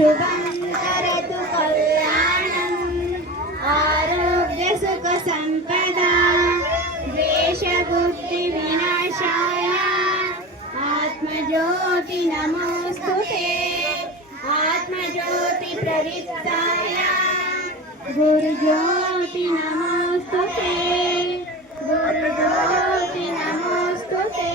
शुभं करतु कल्याणम् आरोग्य सुख संपदा द्वेषबुद्धि विनाशाय आत्मज्योति नमोस्तुते आत्मज्योति प्रदीप्ताय गुरुज्योति नमोस्तुते गुरुज्योति नमोस्तुते।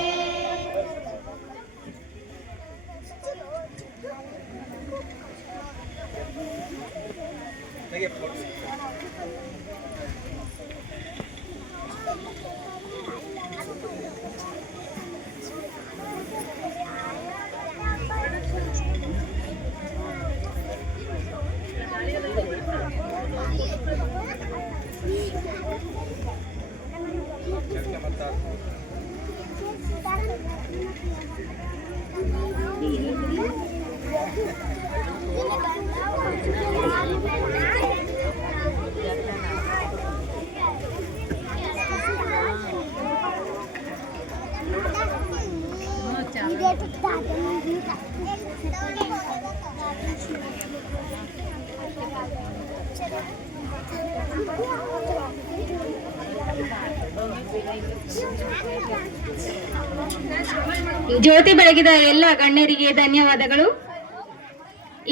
ಜ್ಯೋತಿ ಬೆಳಗಿದ ಎಲ್ಲ ಗಣ್ಯರಿಗೆ ಧನ್ಯವಾದಗಳು.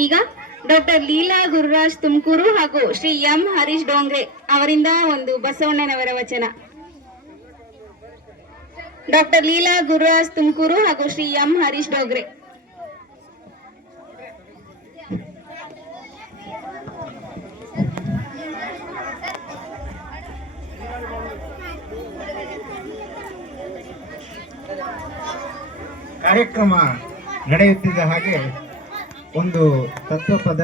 ಈಗ ಡಾಕ್ಟರ್ ಲೀಲಾ ಗುರುರಾಜ್ ತುಮಕೂರು ಹಾಗೂ ಶ್ರೀ ಎಂ ಹರೀಶ್ ಡೋಂಗ್ರೆ ಅವರಿಂದ ಒಂದು ಬಸವಣ್ಣನವರ ವಚನ. ಡಾಕ್ಟರ್ ಲೀಲಾ ಗುರುರಾಜ್ ತುಮಕೂರು ಹಾಗೂ ಶ್ರೀ ಎಂ ಹರೀಶ್ ಡೋಂಗ್ರೆ. ಕಾರ್ಯಕ್ರಮ ನಡೆಯುತ್ತಿದ್ದ ಹಾಗೆ ಒಂದು ತತ್ವಪದ.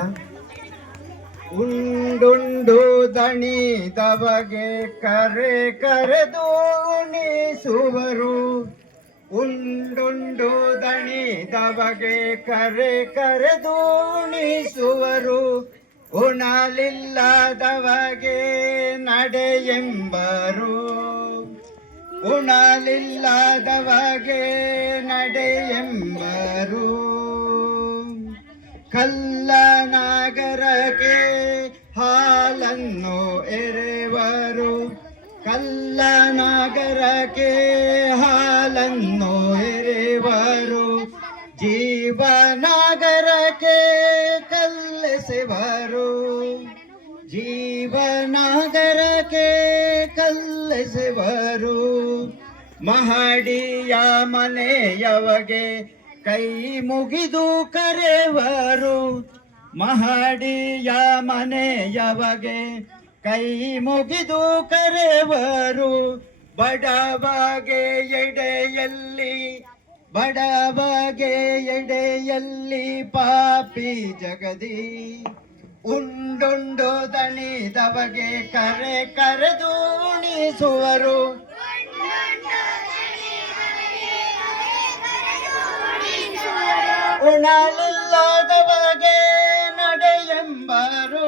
ಉಂಡುಂಡು ದಣಿದವಗೆ ಕರೆ ಕರೆದು ಉಣಿಸುವರು. ಉಂಡುಂಡು ದಣಿದವಗೆ ಕರೆ ಕರೆದು ಉಣಿಸುವರು. ಉಣಲಿಲ್ಲದವಗೆ ನಡೆಯೆಂಬರು. ಉಣಲಿಲ್ಲದವಗೆ ನಡೆಯೆಂಬರು. ಕಲ್ಲನಗರಕ್ಕೆ ಹಾಲನ್ನು ಎರೆವರು. ಕಲ್ಲನಗರಕ್ಕೆ ಹಾಲನ್ನು ಎರೆವರು. ಜೀವನಗರಕ್ಕೆ ಕಲ್ಲೆಸೆವರು. ಜೀವನಗರಕ್ಕೆ ಕಲ್ಲೆಸೆವರು. ಮಹಡಿಯ ಮನೆಯವಗೆ ಕೈ ಮುಗಿದು ಕರೆವರು. ಮಹಡಿಯ ಮನೆಯವಗೆ ಕೈ ಮುಗಿದು ಕರೆವರು. ಬಡವಗೆ ಎಡೆಯಲ್ಲಿ ಬಡವಗೆ ಎಡೆಯಲ್ಲಿ ಪಾಪಿ ಜಗದಿ. ಉಂಡುಂಡು ದಣಿದವಗೆ ಕರೆ ಕರೆದು ಉಣಿಸುವರು. ಉಣಲಿಲ್ಲದವಗೆ ನಡೆಯೆಂಬರು.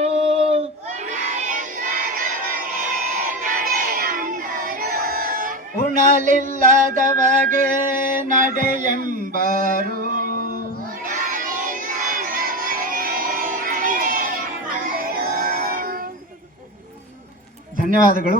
ಉಣಲಿಲ್ಲದವಗೆ ನಡೆಯೆಂಬರು. ಧನ್ಯವಾದಗಳು.